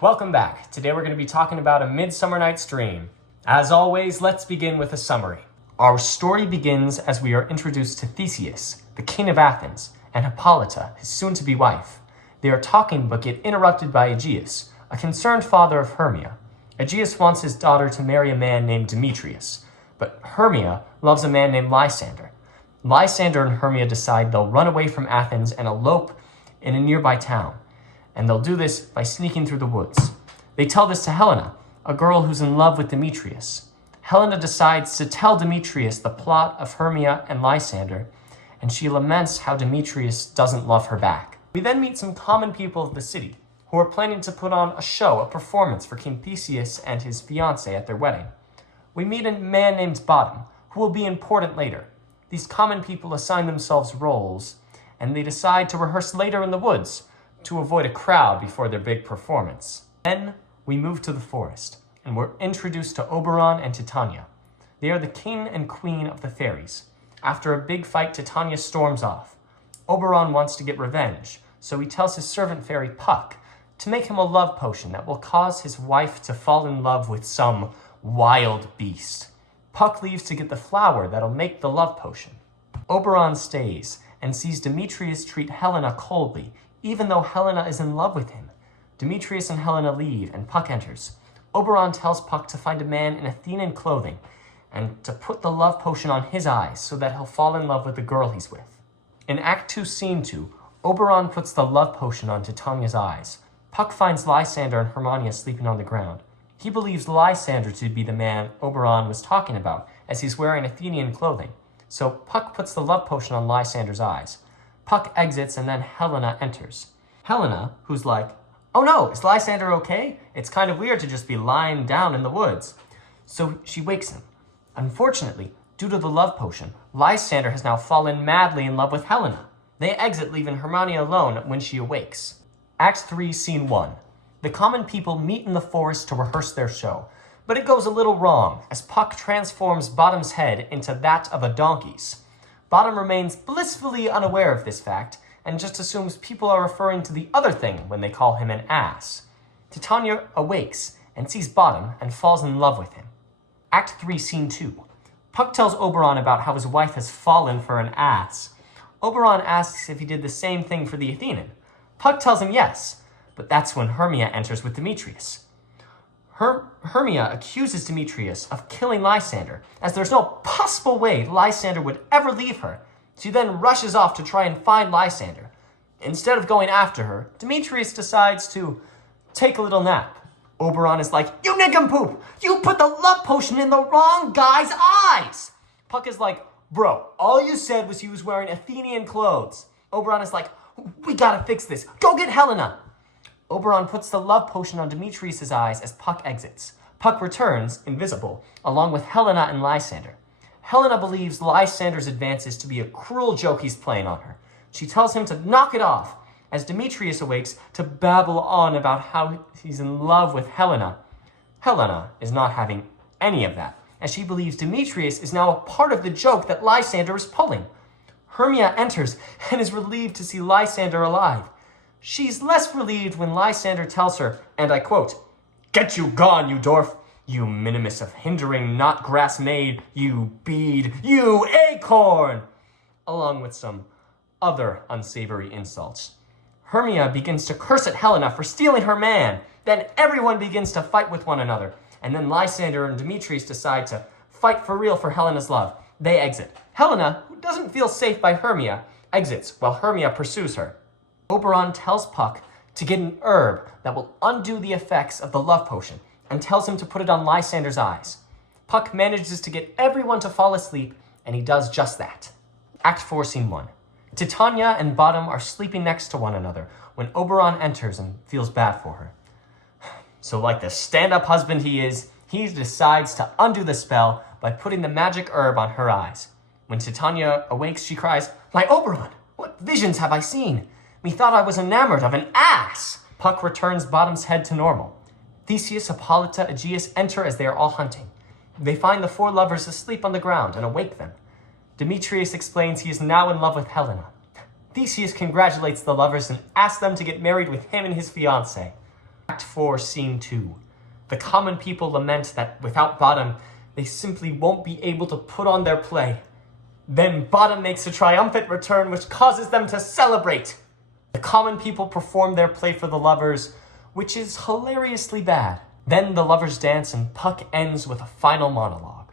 Welcome back. Today we're going to be talking about A Midsummer Night's Dream. As always, let's begin with a summary. Our story begins as we are introduced to Theseus, the king of Athens, and Hippolyta, his soon-to-be wife. They are talking but get interrupted by Aegeus, a concerned father of Hermia. Aegeus wants his daughter to marry a man named Demetrius, but Hermia loves a man named Lysander. Lysander and Hermia decide they'll run away from Athens and elope in a nearby town, and they'll do this by sneaking through the woods. They tell this to Helena, a girl who's in love with Demetrius. Helena decides to tell Demetrius the plot of Hermia and Lysander, and she laments how Demetrius doesn't love her back. We then meet some common people of the city, who are planning to put on a performance for King Theseus and his fiancée at their wedding. We meet a man named Bottom, who will be important later. These common people assign themselves roles, and they decide to rehearse later in the woods to avoid a crowd before their big performance. Then we move to the forest, and we're introduced to Oberon and Titania. They are the king and queen of the fairies. After a big fight, Titania storms off. Oberon wants to get revenge, so he tells his servant fairy Puck to make him a love potion that will cause his wife to fall in love with some wild beast. Puck leaves to get the flower that'll make the love potion. Oberon stays and sees Demetrius treat Helena coldly, even though Helena is in love with him. Demetrius and Helena leave, and Puck enters. Oberon tells Puck to find a man in Athenian clothing and to put the love potion on his eyes so that he'll fall in love with the girl he's with. In Act 2, Scene 2, Oberon puts the love potion on Titania's eyes. Puck finds Lysander and Hermione sleeping on the ground. He believes Lysander to be the man Oberon was talking about, as he's wearing Athenian clothing. So Puck puts the love potion on Lysander's eyes. Puck exits, and then Helena enters. Helena, who's like, "Oh no, is Lysander okay? It's kind of weird to just be lying down in the woods." So she wakes him. Unfortunately, due to the love potion, Lysander has now fallen madly in love with Helena. They exit, leaving Hermione alone when she awakes. Act 3, Scene 1. The common people meet in the forest to rehearse their show, but it goes a little wrong as Puck transforms Bottom's head into that of a donkey's. Bottom remains blissfully unaware of this fact and just assumes people are referring to the other thing when they call him an ass. Titania awakes and sees Bottom and falls in love with him. Act 3, Scene 2. Puck tells Oberon about how his wife has fallen for an ass. Oberon asks if he did the same thing for the Athenian. Puck tells him yes, but that's when Hermia enters with Demetrius. Hermia accuses Demetrius of killing Lysander, as there's no possible way Lysander would ever leave her. She then rushes off to try and find Lysander. Instead of going after her, Demetrius decides to take a little nap. Oberon is like, "You nincompoop! You put the love potion in the wrong guy's eyes!" Puck is like, "Bro, all you said was he was wearing Athenian clothes." Oberon is like, "We gotta fix this. Go get Helena." Oberon puts the love potion on Demetrius' eyes as Puck exits. Puck returns, invisible, along with Helena and Lysander. Helena believes Lysander's advances to be a cruel joke he's playing on her. She tells him to knock it off, as Demetrius awakes to babble on about how he's in love with Helena. Helena is not having any of that, as she believes Demetrius is now a part of the joke that Lysander is pulling. Hermia enters and is relieved to see Lysander alive. She's less relieved when Lysander tells her, and I quote, "Get you gone, you dwarf, you minimus of hindering not grass made, you bead, you acorn," along with some other unsavory insults. Hermia begins to curse at Helena for stealing her man. Then everyone begins to fight with one another, and then Lysander and Demetrius decide to fight for real for Helena's love. They exit. Helena, who doesn't feel safe by Hermia, exits while Hermia pursues her. Oberon tells Puck to get an herb that will undo the effects of the love potion and tells him to put it on Lysander's eyes. Puck manages to get everyone to fall asleep, and he does just that. Act 4, Scene 1. Titania and Bottom are sleeping next to one another when Oberon enters and feels bad for her. So like the stand-up husband he is, he decides to undo the spell by putting the magic herb on her eyes. When Titania awakes, she cries, "My Oberon, what visions have I seen? Methought I was enamored of an ass!" Puck returns Bottom's head to normal. Theseus, Hippolyta, Aegeus enter as they are all hunting. They find the four lovers asleep on the ground and awake them. Demetrius explains he is now in love with Helena. Theseus congratulates the lovers and asks them to get married with him and his fiancée. Act 4, Scene 2. The common people lament that without Bottom, they simply won't be able to put on their play. Then Bottom makes a triumphant return which causes them to celebrate. The common people perform their play for the lovers, which is hilariously bad. Then the lovers dance and Puck ends with a final monologue.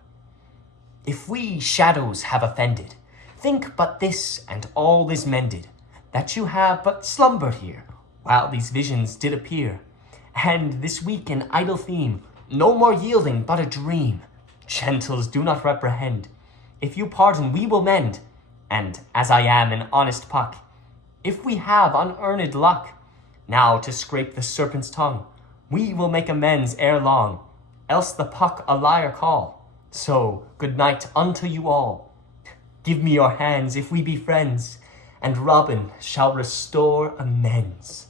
If we shadows have offended, think but this and all is mended, that you have but slumbered here, while these visions did appear. And this weak and idle theme, no more yielding but a dream. Gentles, do not reprehend. If you pardon, we will mend. And as I am an honest Puck, if we have unearned luck, now to scrape the serpent's tongue, we will make amends ere long, else the Puck a liar call. So, good night unto you all. Give me your hands if we be friends, and Robin shall restore amends.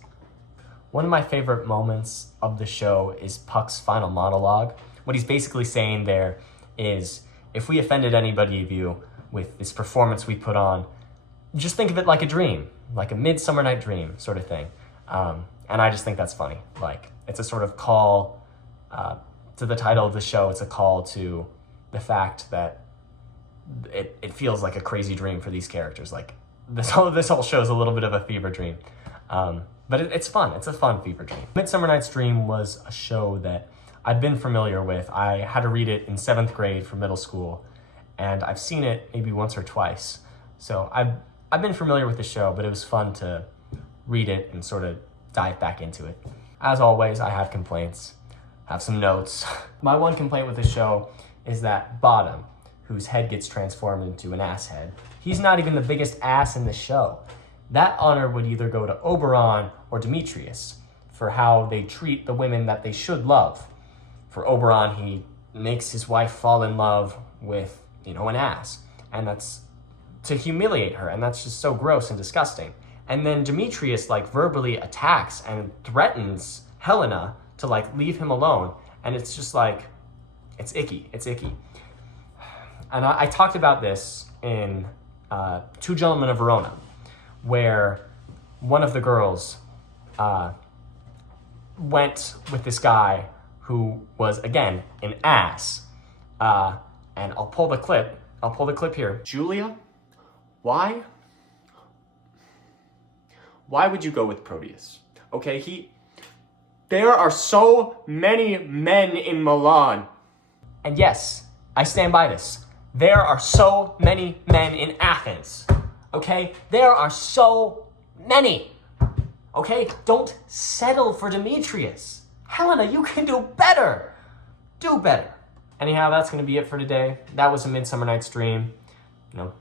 One of my favorite moments of the show is Puck's final monologue. What he's basically saying there is, if we offended anybody of you with this performance we put on, just think of it like a dream, like a Midsummer Night Dream sort of thing. And I just think that's funny. Like, it's a sort of call to the title of the show. It's a call to the fact that it feels like a crazy dream for these characters. Like, this whole show is a little bit of a fever dream. But it's fun. It's a fun fever dream. Midsummer Night's Dream was a show that I'd been familiar with. I had to read it in 7th grade for middle school, and I've seen it maybe once or twice. So I've been familiar with the show, but it was fun to read it and sort of dive back into it. As always, I have complaints, have some notes. My one complaint with the show is that Bottom, whose head gets transformed into an ass head, he's not even the biggest ass in the show. That honor would either go to Oberon or Demetrius for how they treat the women that they should love. For Oberon, he makes his wife fall in love with, an ass. And that's to humiliate her, and that's just so gross and disgusting. And then Demetrius, verbally attacks and threatens Helena to, leave him alone. And it's just, it's icky. It's icky. And I talked about this in Two Gentlemen of Verona, where one of the girls went with this guy who was, again, an ass. And I'll pull the clip here. Julia, why would you go with Proteus? Okay, there are so many men in Milan. And yes, I stand by this. There are so many men in Athens. Okay? There are so many. Okay? Don't settle for Demetrius. Helena, you can do better. Do better. Anyhow, that's going to be it for today. That was A Midsummer Night's Dream.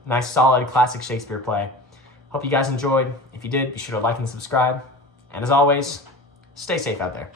Nice, solid, classic Shakespeare play. Hope you guys enjoyed. If you did, be sure to like and subscribe. And as always, stay safe out there.